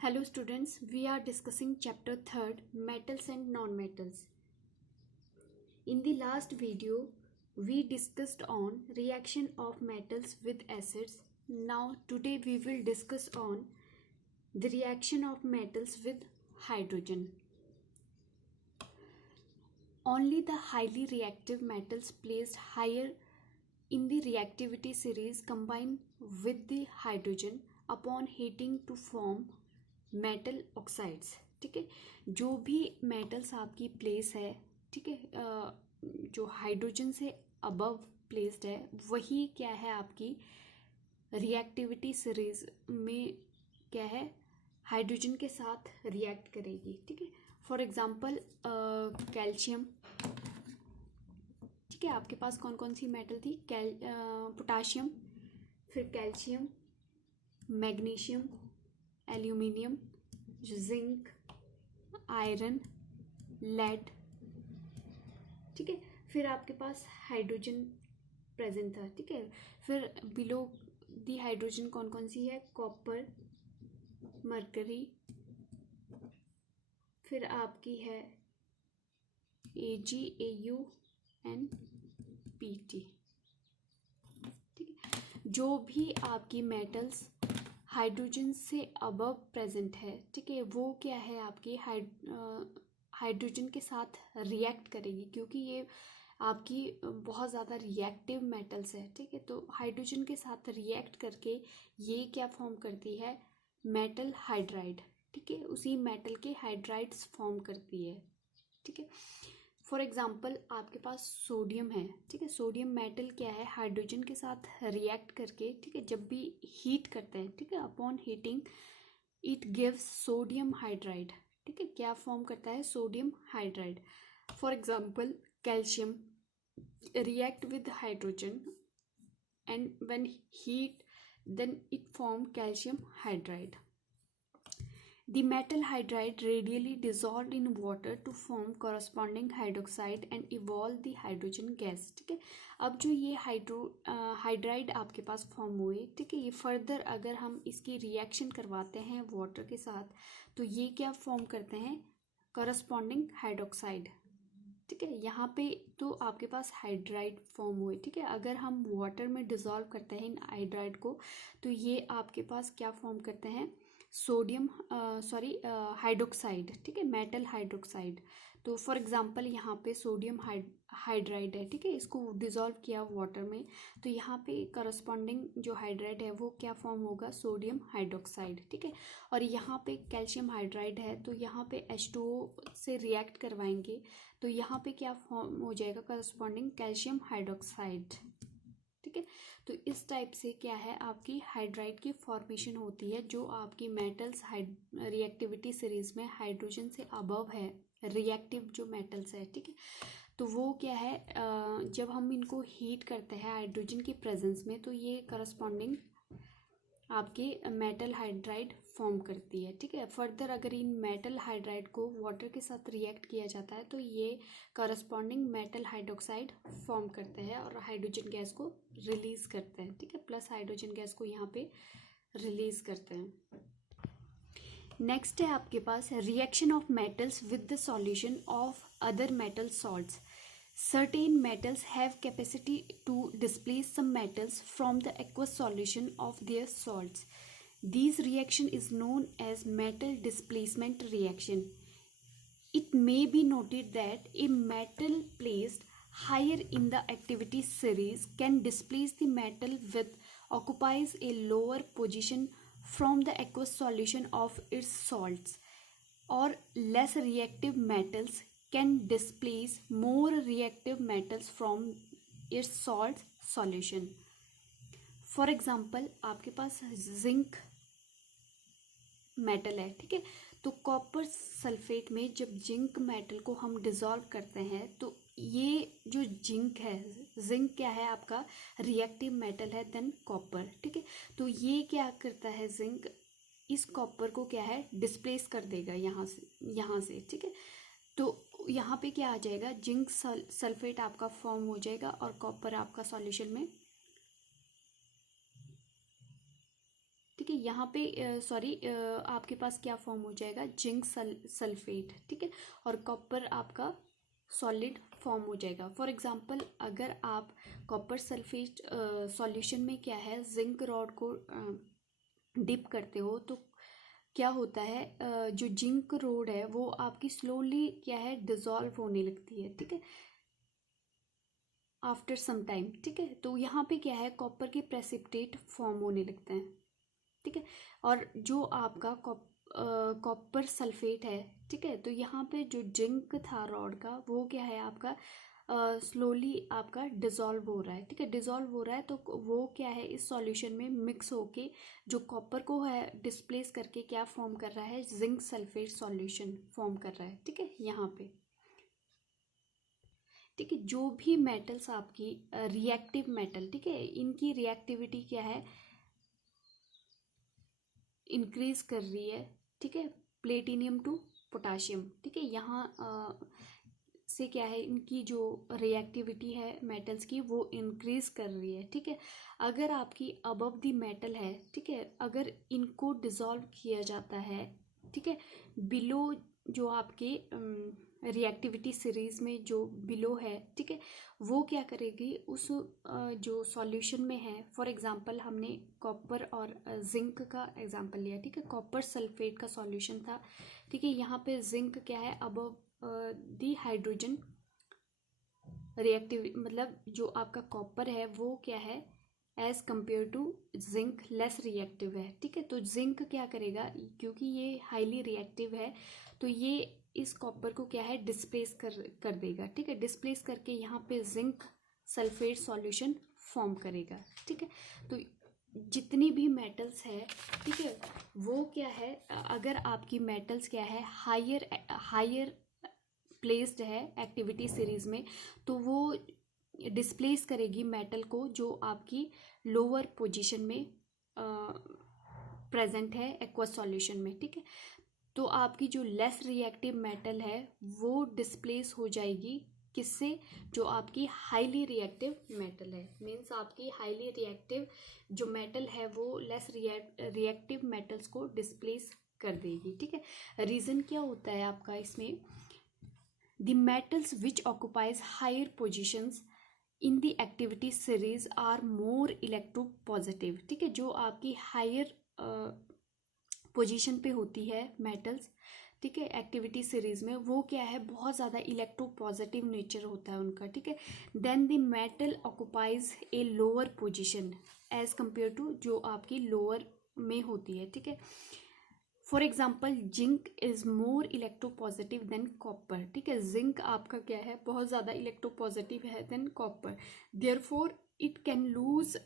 Hello students, we are discussing chapter 3rd, metals and non-metals. In the last video, we discussed on reaction of metals with acids. Now today we will discuss on the reaction of metals with hydrogen. Only the highly reactive metals placed higher in the reactivity series combine with the hydrogen upon heating to form metal oxides. ठीक है, जो भी metals आपकी place है, ठीक है, जो hydrogen से अबव प्लेस्ड है वही क्या है आपकी रिएक्टिविटी सीरीज में क्या है हाइड्रोजन के साथ रिएक्ट करेगी। ठीक है, फॉर एग्जांपल कैल्शियम। ठीक है, आपके पास कौन कौन सी मेटल थी? पोटाशियम, फिर calcium, magnesium, aluminium, zinc, iron, lead. ठीक है, फिर आपके पास हाइड्रोजन प्रेजेंट था। ठीक है, फिर बिलो दी हाइड्रोजन कौन कौन सी है? कॉपर, मरकरी, फिर आपकी है Ag, Au एंड Pt। ठीक है, जो भी आपकी मेटल्स हाइड्रोजन से अबव प्रेजेंट है, ठीक है, वो क्या है आपकी हाइड्रोजन के साथ रिएक्ट करेगी, क्योंकि ये आपकी बहुत ज़्यादा रिएक्टिव मेटल्स है। ठीक है, तो हाइड्रोजन के साथ रिएक्ट करके ये क्या फॉर्म करती है? Metal hydride. ठीक है, उसी मेटल के हाइड्राइड्स फॉर्म करती है। ठीक है, फॉर एग्जाम्पल आपके पास सोडियम है। ठीक है, सोडियम मेटल क्या है? हाइड्रोजन के साथ रिएक्ट करके, ठीक है, जब भी हीट करते हैं, ठीक है, upon heating it gives sodium hydride. ठीक है, क्या फॉर्म करता है? Sodium hydride. For example calcium react with hydrogen and when heat then it form calcium hydride. The metal hydride radially dissolved in water to form corresponding hydroxide and evolve the hydrogen gas. ठीक है, अब जो ये hydride आपके पास form हुए, ठीक है, ये फर्दर अगर हम इसकी रिएक्शन करवाते हैं वाटर के साथ तो ये क्या फॉर्म करते हैं? Corresponding hydroxide. ठीक है, यहाँ पे तो आपके पास हाइड्राइड फॉर्म हुए। ठीक है, अगर हम वाटर में डिजॉल्व करते हैं इन हाइड्राइड को तो ये आपके पास क्या फॉर्म करते हैं? Sodium hydroxide. ठीक है, मेटल हाइड्रोक्साइड। तो फॉर एग्जांपल यहाँ पे सोडियम हाइड्राइड है। ठीक है, इसको डिजॉल्व किया वाटर में तो यहाँ पे करस्पॉन्डिंग जो हाइड्राइड है वो क्या फॉर्म होगा? Sodium hydroxide. ठीक है, और यहाँ पे कैल्शियम हाइड्राइड है तो यहाँ पे H2O से रिएक्ट करवाएंगे तो यहाँ पे क्या फॉर्म हो जाएगा? Corresponding calcium hydroxide. ठीक है, तो इस टाइप से क्या है आपकी हाइड्राइड की फॉर्मेशन होती है जो आपकी मेटल्स रिएक्टिविटी सीरीज में हाइड्रोजन से अबव है, रिएक्टिव जो मेटल्स है। ठीक है, तो वो क्या है जब हम इनको हीट करते हैं हाइड्रोजन की प्रेजेंस में तो ये करस्पॉन्डिंग आपके मेटल हाइड्राइड फॉर्म करती है। ठीक है, फर्दर अगर इन मेटल हाइड्राइड को वाटर के साथ रिएक्ट किया जाता है तो ये करस्पॉन्डिंग मेटल हाइड्रोक्साइड फॉर्म करते हैं और हाइड्रोजन गैस को रिलीज करते हैं। ठीक है, प्लस हाइड्रोजन गैस को यहाँ पे रिलीज करते हैं। नेक्स्ट है आपके पास reaction of metals with the solution of other metal salts. Certain metals have capacity to displace some metals from the aqueous solution of their salts. This reaction is known as metal displacement reaction. It may be noted that a metal placed higher in the activity series can displace the metal which occupies a lower position from the aqueous solution of its salts, or less reactive metals can displace more reactive metals from its salt solution. For example आपके पास zinc metal है। ठीक है, तो copper sulphate में जब zinc metal को हम dissolve करते हैं तो ये जो जिंक है, जिंक क्या है आपका? रिएक्टिव मेटल है देन कॉपर। ठीक है, तो ये क्या करता है? जिंक इस कॉपर को क्या है? डिस्प्लेस कर देगा यहाँ से। ठीक है, तो यहाँ पे क्या आ जाएगा? जिंक सल्फेट आपका फॉर्म हो जाएगा और कॉपर आपका सॉल्यूशन में। ठीक है, यहाँ पे सॉरी आपके पास क्या फॉर्म हो जाएगा, जिंक सल्फेट, ठीक है, और कॉपर आपका सॉलिड फॉर्म हो जाएगा। फॉर एग्जांपल अगर आप कॉपर सल्फेट सॉल्यूशन में क्या है जिंक रॉड को डिप करते हो तो क्या होता है, जो जिंक रोड है वो आपकी स्लोली क्या है डिजॉल्व होने लगती है, ठीक है, आफ्टर सम टाइम, ठीक है। तो यहाँ पे क्या है, कॉपर के प्रेसिपिटेट फॉर्म होने लगते हैं, ठीक है। और जो आपका कॉपर सल्फेट है, ठीक है, तो यहाँ पे जो जिंक था रॉड का वो क्या है आपका स्लोली आपका डिजॉल्व हो रहा है, ठीक है, डिजॉल्व हो रहा है। तो वो क्या है इस सॉल्यूशन में मिक्स होके जो कॉपर को है डिस्प्लेस करके क्या फॉर्म कर रहा है, जिंक सल्फेट सॉल्यूशन फॉर्म कर रहा है, ठीक है, यहाँ पे, ठीक है। जो भी मेटल्स आपकी रिएक्टिव मेटल, ठीक है, इनकी रिएक्टिविटी क्या है, इंक्रीज कर रही है, ठीक है, प्लेटिनियम टू पोटाशियम, ठीक है, यहाँ से क्या है इनकी जो रिएक्टिविटी है मेटल्स की वो इंक्रीज कर रही है, ठीक है। अगर आपकी अबव द मेटल है, ठीक है, अगर इनको डिसॉल्व किया जाता है, ठीक है, बिलो जो आपके रिएक्टिविटी सीरीज में जो बिलो है, ठीक है, वो क्या करेगी उस जो सॉल्यूशन में है, फॉर एग्जांपल हमने कॉपर और जिंक का एग्जांपल लिया, ठीक है, कॉपर सल्फेट का सॉल्यूशन था, ठीक है, यहाँ पे जिंक क्या है अबव दी हाइड्रोजन रिएक्टिव, मतलब जो आपका कॉपर है वो क्या है as compare to zinc less reactive है, ठीक है। तो जिंक क्या करेगा, क्योंकि ये हाईली रिएक्टिव है तो ये इस कॉपर को क्या है डिस्प्लेस कर देगा, ठीक है, डिस्प्लेस करके यहाँ पे जिंक सल्फेट सॉल्यूशन फॉर्म करेगा, ठीक है। तो जितनी भी मेटल्स है, ठीक है, वो क्या है अगर आपकी मेटल्स क्या है हायर प्लेस्ड है एक्टिविटी सीरीज में तो वो डिस्प्लेस करेगी मेटल को जो आपकी लोअर पोजीशन में प्रेजेंट है एक्वस सॉल्यूशन में, ठीक है। तो आपकी जो लेस रिएक्टिव मेटल है वो डिस्प्लेस हो जाएगी किससे, जो आपकी हाईली रिएक्टिव मेटल है, मीन्स आपकी हाईली रिएक्टिव जो मेटल है वो लेस रिएक्टिव मेटल्स को डिस्प्लेस कर देगी, ठीक है। रीज़न क्या होता है आपका इसमें, the metals which occupies higher positions in the activity series are more electropositive, ठीक है, जो आपकी हायर पोजीशन पे होती है मेटल्स, ठीक है, एक्टिविटी सीरीज में वो क्या है बहुत ज़्यादा इलेक्ट्रोपॉजिटिव नेचर होता है उनका, ठीक है। Then the metal occupies a lower position as compare to जो आपकी लोअर में होती है, ठीक है। For example zinc is more electropositive than copper, ठीक है, जिंक आपका क्या है बहुत ज़्यादा इलेक्ट्रोपॉजिटिव है than copper, therefore it can lose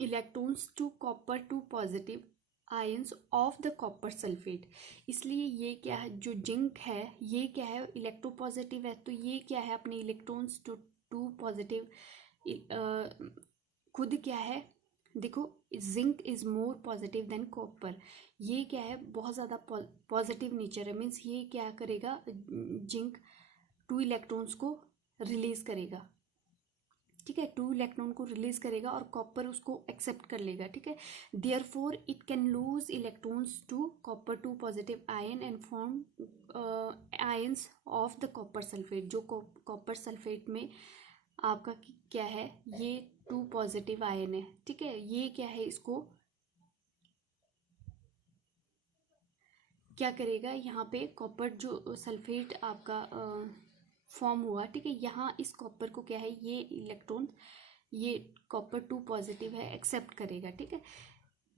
electrons to copper to positive ions of the copper sulphate. इसलिए ये क्या है जो जिंक है ये क्या है इलेक्ट्रोपॉजिटिव है, तो ये क्या है अपने इलेक्ट्रॉन्स टू पॉजिटिव खुद क्या है, देखो zinc is more positive than copper, ये क्या है बहुत ज़्यादा पॉजिटिव नेचर है, मीन्स ये क्या करेगा जिंक 2 इलेक्ट्रॉन्स को रिलीज करेगा, ठीक है, 2 इलेक्ट्रॉन को रिलीज करेगा और कॉपर उसको एक्सेप्ट कर लेगा, ठीक है। Therefore it can lose electrons to copper to positive ion and form ions of the copper sulphate, जो कॉपर सल्फेट में आपका क्या है ये 2 पॉजिटिव आयन है, ठीक है, ये क्या है इसको क्या करेगा यहाँ पे कॉपर जो सल्फेट आपका फॉर्म हुआ, ठीक है, यहाँ इस कॉपर को क्या है ये इलेक्ट्रॉन ये कॉपर 2 पॉजिटिव है एक्सेप्ट करेगा, ठीक है।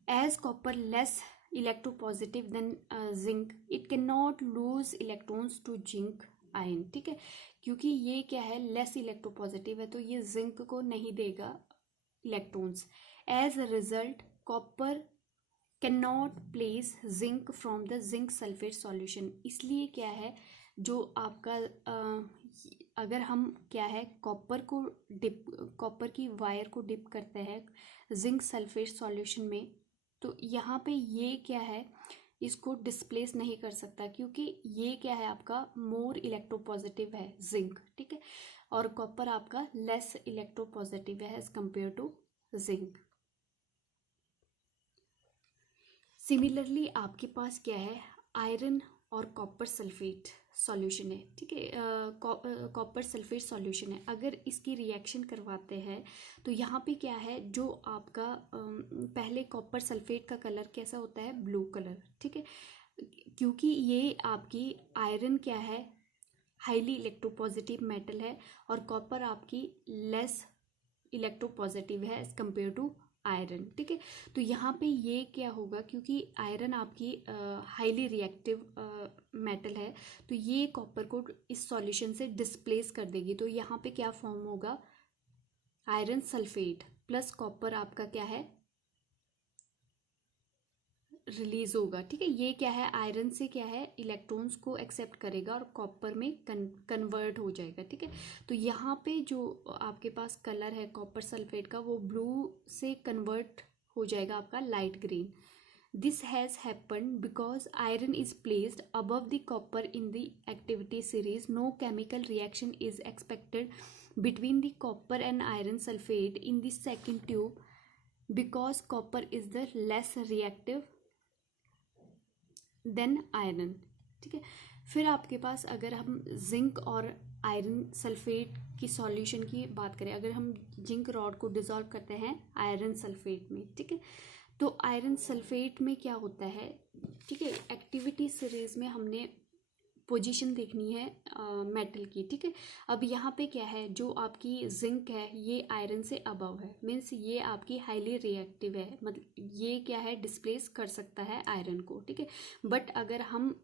As copper less electropositive than zinc it can not lose electrons to zinc ion, ठीक है, क्योंकि ये क्या है लेस इलेक्ट्रोपॉजिटिव है तो ये जिंक को नहीं देगा electrons. As a result copper can not place zinc from the zinc sulphate solution, इसलिए क्या है जो आपका अगर हम क्या है कॉपर की वायर को डिप करते हैं जिंक सल्फेट सॉल्यूशन में तो यहाँ पे ये क्या है इसको डिस्प्लेस नहीं कर सकता क्योंकि ये क्या है आपका मोर इलेक्ट्रोपॉजिटिव है जिंक, ठीक है, और कॉपर आपका लेस इलेक्ट्रोपॉजिटिव है as compare to zinc. Similarly आपके पास क्या है, आयरन और कॉपर सल्फेट सॉल्यूशन है, ठीक है, कॉपर सल्फेट सॉल्यूशन है। अगर इसकी रिएक्शन करवाते हैं तो यहाँ पे क्या है, जो आपका पहले कॉपर सल्फेट का कलर कैसा होता है, ब्लू कलर, ठीक है, क्योंकि ये आपकी आयरन क्या है, हाईली इलेक्ट्रोपॉजिटिव मेटल है, और कॉपर आपकी लेस इलेक्ट्रोपॉजिटिव है एज कम्पेयर टू आयरन, ठीक है। तो यहाँ पे ये क्या होगा, क्योंकि आयरन आपकी हाईली रिएक्टिव मेटल है, तो ये कॉपर को इस सॉल्यूशन से डिस्प्लेस कर देगी। तो यहाँ पे क्या फॉर्म होगा, आयरन सल्फेट प्लस कॉपर आपका क्या है, रिलीज होगा, ठीक है। ये क्या है, आयरन से क्या है, इलेक्ट्रॉन्स को एक्सेप्ट करेगा और कॉपर में कन्वर्ट हो जाएगा, ठीक है। तो यहाँ पे जो आपके पास कलर है कॉपर सल्फेट का, वो ब्लू से कन्वर्ट हो जाएगा आपका light green. This has happened because iron is placed above the copper in the activity series. No chemical reaction is expected between the copper and iron sulfate in the second tube because copper is the less reactive than iron, ठीक है। फिर आपके पास अगर हम zinc और iron sulphate की solution की बात करें, अगर हम जिंक रॉड को डिसॉल्व करते हैं आयरन सल्फेट में, ठीक है, तो आयरन सल्फेट में क्या होता है, ठीक है, एक्टिविटी सीरीज में हमने पोजीशन देखनी है मेटल की, ठीक है। अब यहाँ पे क्या है, जो आपकी जिंक है ये आयरन से अबव है, मीन्स ये आपकी हाईली रिएक्टिव है, मतलब ये क्या है, डिस्प्लेस कर सकता है आयरन को, ठीक है। बट अगर हम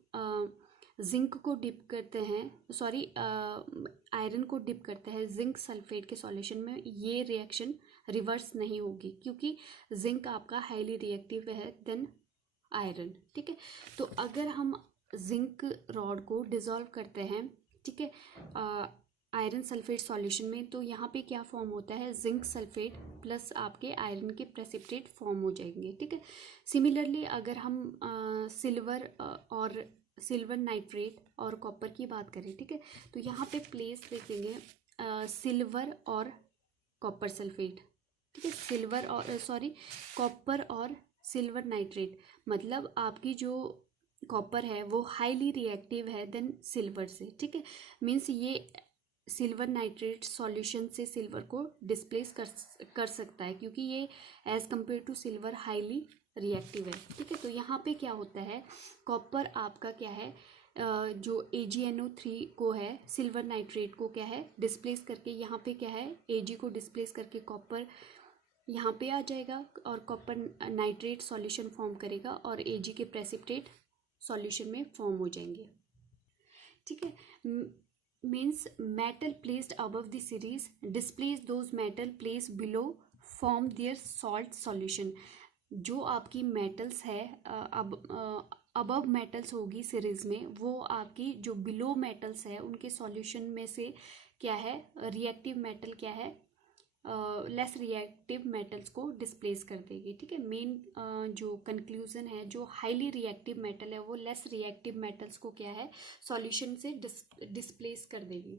जिंक को डिप करते हैं, सॉरी आयरन को डिप करते हैं जिंक सल्फेट के सॉल्यूशन में, ये रिएक्शन रिवर्स नहीं होगी, क्योंकि जिंक आपका हाईली रिएक्टिव है देन आयरन, ठीक है। तो अगर हम जिंक रॉड को डिसॉल्व करते हैं, ठीक है, आयरन सल्फेट सॉल्यूशन में, तो यहाँ पे क्या फॉर्म होता है, जिंक सल्फेट प्लस आपके आयरन के प्रेसिपिटेट फॉर्म हो जाएंगे, ठीक है। सिमिलरली अगर हम सिल्वर और सिल्वर नाइट्रेट और कॉपर की बात करें, ठीक है, तो यहाँ पे प्लेस देखेंगे सिल्वर और कॉपर सल्फेट, ठीक है, सिल्वर और सॉरी कॉपर और सिल्वर नाइट्रेट, मतलब आपकी जो कॉपर है वो हाईली रिएक्टिव है देन सिल्वर से, ठीक है। मीन्स ये सिल्वर नाइट्रेट सॉल्यूशन से सिल्वर को डिस्प्लेस कर सकता है, क्योंकि ये as compare to silver highly reactive है, ठीक है। तो यहाँ पे क्या होता है, कॉपर आपका क्या है, जो AgNO3 को है, सिल्वर नाइट्रेट को क्या है, डिस्प्लेस करके, यहाँ पे क्या है, Ag को डिस्प्लेस करके कॉपर यहाँ पे आ जाएगा और कॉपर नाइट्रेट सॉल्यूशन फॉर्म करेगा और Ag के प्रेसिपिटेट सॉल्यूशन में फॉर्म हो जाएंगे, ठीक है। Means metal placed above the series displace those metal place below form their salt solution. जो आपकी मेटल्स है अबव मेटल्स होगी सीरीज में, वो आपकी जो बिलो मेटल्स है उनके सॉल्यूशन में से क्या है, रिएक्टिव मेटल क्या है, लेस रिएक्टिव मेटल्स को डिस्प्लेस कर देगी, ठीक है। मेन जो कंक्लूजन है, जो हाईली रिएक्टिव मेटल है वो लेस रिएक्टिव मेटल्स को क्या है, सॉल्यूशन से डिस्प्लेस कर देगी।